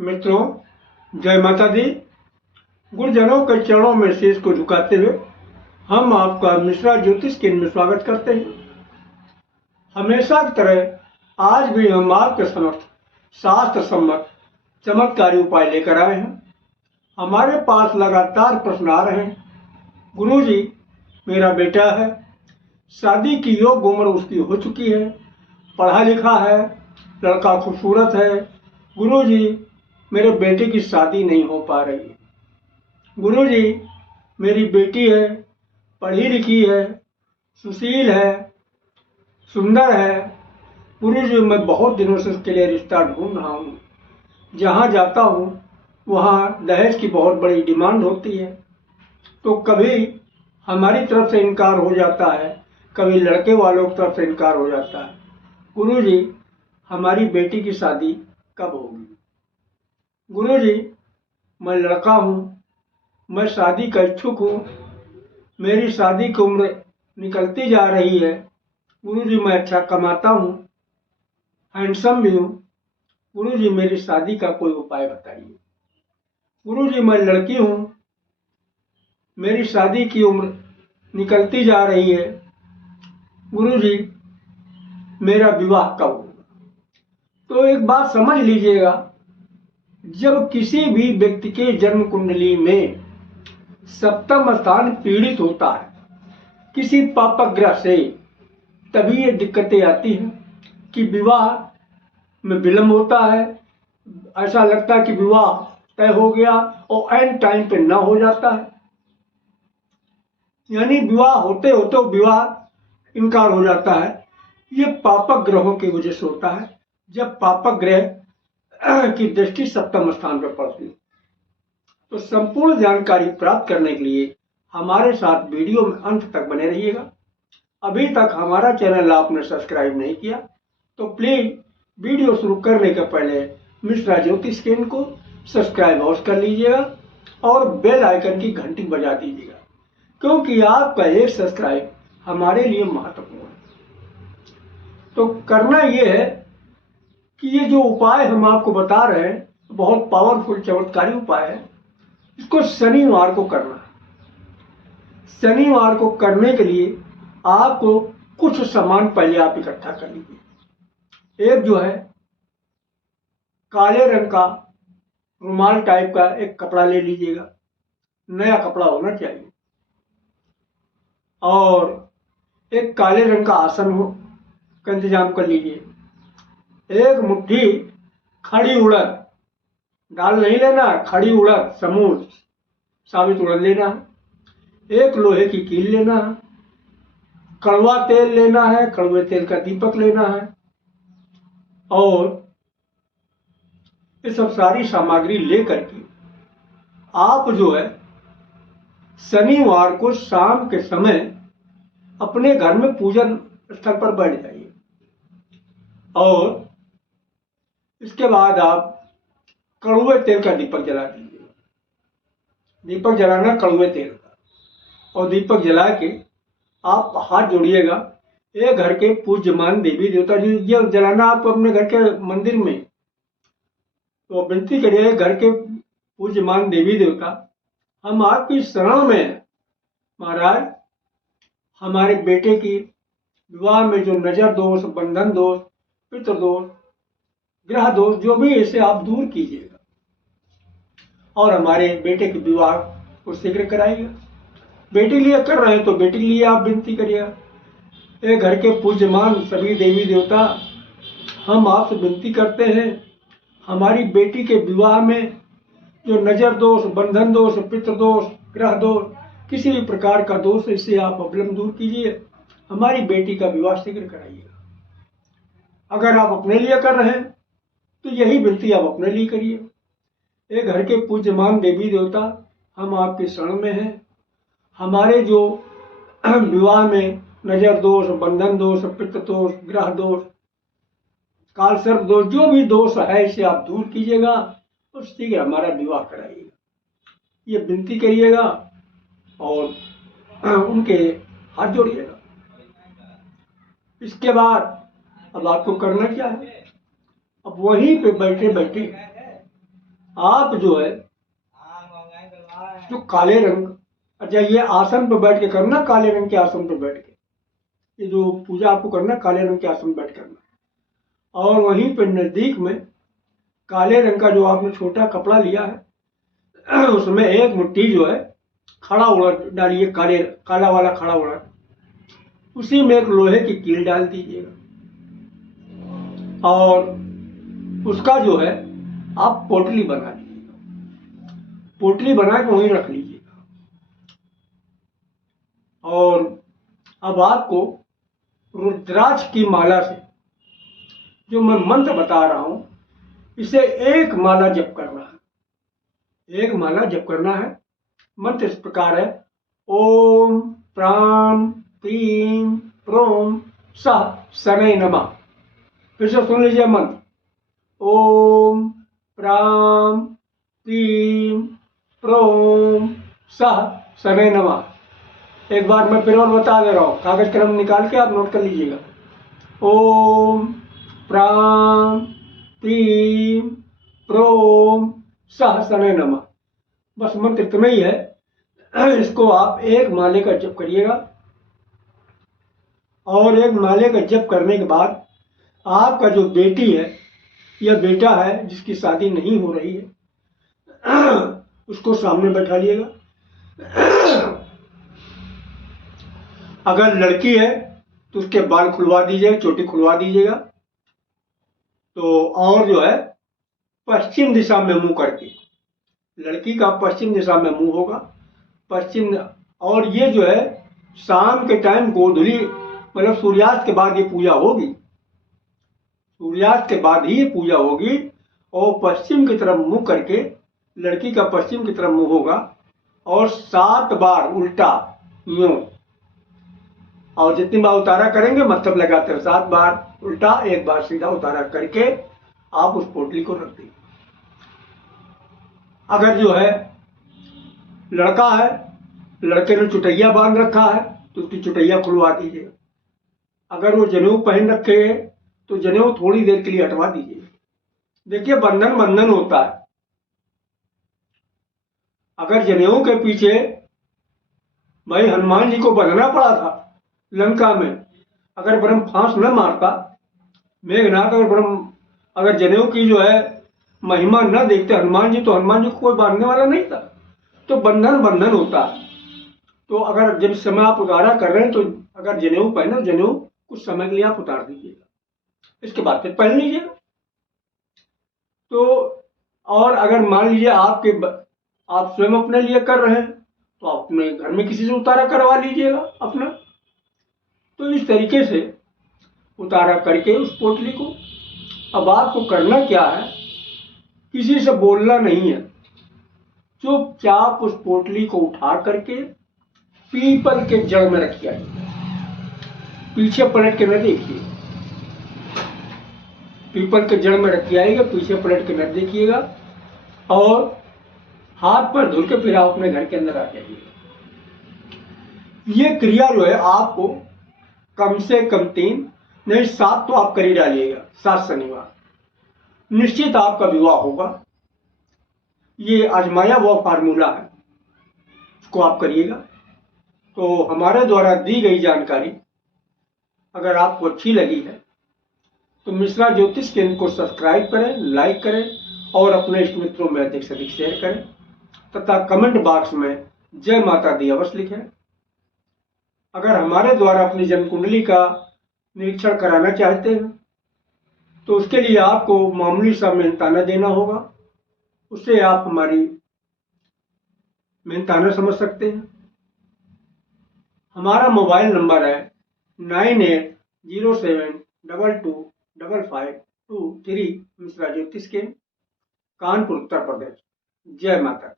मित्रों, जय माता दी। गुरुजनों के चरणों में शीश को झुकाते हुए हम आपका मिश्रा ज्योतिष केंद्र में स्वागत करते हैं। हमेशा की तरह आज भी हम आपके समक्ष शास्त्र सम्मत चमत्कारी उपाय लेकर आए हैं। हमारे पास लगातार प्रश्न आ रहे हैं। गुरुजी, मेरा बेटा है, शादी की योग्य उम्र उसकी हो चुकी है, पढ़ा लिखा है, लड़का खूबसूरत है। गुरुजी, मेरे बेटे की शादी नहीं हो पा रही है। गुरुजी, मेरी बेटी है, पढ़ी लिखी है, सुशील है, सुंदर है। गुरुजी, मैं बहुत दिनों से उसके लिए रिश्ता ढूंढ रहा हूँ। जहाँ जाता हूँ वहाँ दहेज की बहुत बड़ी डिमांड होती है, तो कभी हमारी तरफ से इनकार हो जाता है, कभी लड़के वालों की तरफ से इनकार हो जाता है। गुरुजी, हमारी बेटी की शादी कब होगी? गुरुजी, मैं लड़का हूँ, मैं शादी का इच्छुक हूँ, मेरी शादी की उम्र निकलती जा रही है। गुरुजी, मैं अच्छा कमाता हूँ, हैंडसम भी हूँ। गुरुजी, मेरी शादी का कोई उपाय बताइए। गुरुजी, मैं लड़की हूँ, मेरी शादी की उम्र निकलती जा रही है। गुरुजी, मेरा विवाह कब होगा? तो एक बात समझ लीजिएगा, जब किसी भी व्यक्ति के जन्म कुंडली में सप्तम स्थान पीड़ित होता है किसी पापग्रह से, तभी ये दिक्कतें आती हैं कि विवाह में विलंब होता है। ऐसा लगता है कि विवाह तय हो गया और एंड टाइम पे ना हो जाता है, यानी विवाह होते होते विवाह इनकार हो जाता है। ये पापक ग्रहों की वजह से होता है। जब पापक ग्रह की दृष्टि सप्तम स्थान पर पड़ती है, तो संपूर्ण जानकारी प्राप्त करने के लिए हमारे साथ वीडियो में अंत तक बने रहिएगा। अभी तक हमारा चैनल आपने सब्सक्राइब नहीं किया तो प्लीज वीडियो शुरू करने के पहले मिश्रा ज्योतिष केंद्र को सब्सक्राइब अवश्य कर लीजिएगा और बेल आइकन की घंटी बजा दीजिएगा, क्योंकि आपका एक सब्सक्राइब हमारे लिए महत्वपूर्ण है। तो करना यह है कि ये जो उपाय हम आपको बता रहे हैं बहुत पावरफुल चमत्कारी उपाय है। इसको शनिवार को करना है। शनिवार को करने के लिए आपको कुछ सामान पहले आप इकट्ठा कर लीजिए। एक जो है काले रंग का रुमाल टाइप का एक कपड़ा ले लीजिएगा, नया कपड़ा होना चाहिए। और एक काले रंग का आसन हो का इंतजाम कर लीजिए। एक मुट्ठी खड़ी उड़द, दाल नहीं लेना, खड़ी उड़द समूल साबित उड़द लेना है। एक लोहे की कील लेना है, कड़वा तेल लेना है, कड़वे तेल का दीपक लेना है। और ये सब सारी सामग्री लेकर के आप जो है शनिवार को शाम के समय अपने घर में पूजन स्थल पर बैठ जाइए और इसके बाद आप कड़वे तेल का दीपक जला दीजिए। दीपक जलाना कड़वे तेल का, और दीपक जला के आप हाथ जोड़िएगा। एक घर के पूज्यमान देवी देवता जो ये जलाना आप अपने घर के मंदिर में, तो विनती करिए घर के पूज्यमान देवी देवता, हम आपकी शरण में हैं। महाराज, हमारे बेटे की विवाह में जो नजर दोष, बंधन दोष, पितृ दोष, ग्रह दोष जो भी इसे आप दूर कीजिएगा और हमारे बेटे के विवाह को शीघ्र कराइएगा। बेटी लिए कर रहे हैं तो बेटी के लिए आप विनती करिएगा। एक घर के पूज्यमान सभी देवी देवता, हम आपसे विनती करते हैं, हमारी बेटी के विवाह में जो नजर दोष, बंधन दोष, पितृ दोष, ग्रह दोष, किसी भी प्रकार का दोष, इससे आप अवलंब दूर कीजिए, हमारी बेटी का विवाह शीघ्र कराइएगा। अगर आप अपने लिए कर रहे हैं तो यही विनती आप अपने लिए करिए। एक घर के पूज्यमान देवी देवता, हम आपकी शरण में हैं। हमारे जो विवाह में नजर दोष, बंधन दोष, पितृ दोष, ग्रह दोष, काल सर्प दोष, जो भी दोष है इसे आप दूर कीजिएगा और शीघ्र हमारा विवाह कराइएगा, ये विनती करिएगा और उनके हाथ जोड़िएगा। इसके बाद अब आपको करना क्या है, अब वहीं पे बैठे बैठे आप जो है जो काले रंग, अच्छा ये आसन पर बैठ के करना, काले रंग के आसन पर बैठ के, ये जो पूजा आपको करना काले रंग के आसन पर बैठ करना। और वहीं पर नजदीक में काले रंग का जो आपने छोटा कपड़ा लिया है उसमें एक मुट्ठी जो है खड़ा उड़द डालिए, काला वाला खड़ा उड़द, उसी में एक लोहे की कील डाल दीजिएगा और उसका जो है आप पोटली बना लीजिएगा, पोटली बना के वहीं रख लीजिएगा। और अब आपको रुद्राक्ष की माला से जो मैं मंत्र बता रहा हूं, इसे एक माला जप करना है, एक माला जप करना है। मंत्र इस प्रकार है, ओम प्राम प्रीम प्रोम सः शनै नमः। फिर से सुन लीजिए मंत्र, ओम प्राम प्रीम प्रोम सः शनै नमः। एक बार मैं फिर और बता दे रहा हूँ, कागज कलम निकाल के आप नोट कर लीजिएगा। ओम प्राम प्रीम प्रोम सः शनै नमः। बस मंत्र इतना ही है। इसको आप एक माले का जप करिएगा और एक माले का जप करने के बाद आपका जो बेटी है या बेटा है जिसकी शादी नहीं हो रही है उसको सामने बैठा लिएगा। अगर लड़की है तो उसके बाल खुलवा दीजिएगा, चोटी खुलवा दीजिएगा। तो और जो है पश्चिम दिशा में मुंह करके, लड़की का पश्चिम दिशा में मुंह होगा, पश्चिम। और ये जो है शाम के टाइम गोधूली मतलब सूर्यास्त के बाद ये पूजा होगी, सूर्यास्त के बाद ही ये पूजा होगी। और पश्चिम की तरफ मुंह करके लड़की का पश्चिम की तरफ मुंह होगा और 7 बार उल्टा यूं, और जितनी बार उतारा करेंगे मतलब लगाते हैं 7 बार उल्टा, 1 बार सीधा उतारा करके आप उस पोटली को रख दीजिए। अगर जो है लड़का है, लड़के ने चुटैया बांध रखा है तो उसकी चुटैया खुलवा दीजिए। अगर वो जनेऊ पहन रखे है तो जनेऊ थोड़ी देर के लिए हटवा दीजिए। देखिए बंधन बंधन होता है। अगर जनेऊ के पीछे भाई हनुमान जी को बंधना पड़ा था लंका में, अगर ब्रह्म फांस न मारता, मेघनाथ अगर ब्रह्म अगर जनेऊ की जो है महिमा न देखते हनुमान जी, तो हनुमान जी को कोई बांधने वाला नहीं था। तो बंधन बंधन होता है। तो अगर जब समय आप उतारा कर रहे हैं तो अगर जनेऊ पहने, जनेऊ कुछ समय के लिए आप उतार दीजिएगा, इसके बाद फिर पहन लीजिएगा। तो और अगर मान लीजिए आप स्वयं अपने लिए कर रहे हैं तो आप अपने घर में किसी से उतारा करवा लीजिएगा अपना। तो इस तरीके से उतारा करके उस पोटली को, अब आपको करना क्या है, किसी से बोलना नहीं है, चुपचाप उस पोटली को उठा करके पीपल के जड़ में रखिए, पीछे पलट के न देखिए, पीपल के जड़ में रखी आएगा, पीछे पलट के न देखिएगा और हाथ पर धुल के फिर आप अपने घर के अंदर आ जाइएगा। ये क्रिया जो है आपको कम से कम 3 नहीं 7 तो आप कर ही डालिएगा, 7 शनिवार निश्चित आपका विवाह होगा। ये आजमाया हुआ फार्मूला है, इसको आप करिएगा। तो हमारे द्वारा दी गई जानकारी अगर आपको अच्छी लगी है तो मिश्रा ज्योतिष केंद्र को सब्सक्राइब करें, लाइक करें और अपने इष्ट मित्रों में अधिक से अधिक शेयर करें तथा कमेंट बॉक्स में जय माता दी अवश्य लिखें। अगर हमारे द्वारा अपनी जन्म कुंडली का निरीक्षण कराना चाहते हैं तो उसके लिए आपको मामूली सा मेहनताना देना होगा, उससे आप हमारी मेहनताना समझ सकते हैं। हमारा मोबाइल नंबर है 9807225523, मिश्रा ज्योतिष केंद्र, कानपुर, उत्तर प्रदेश। जय माता।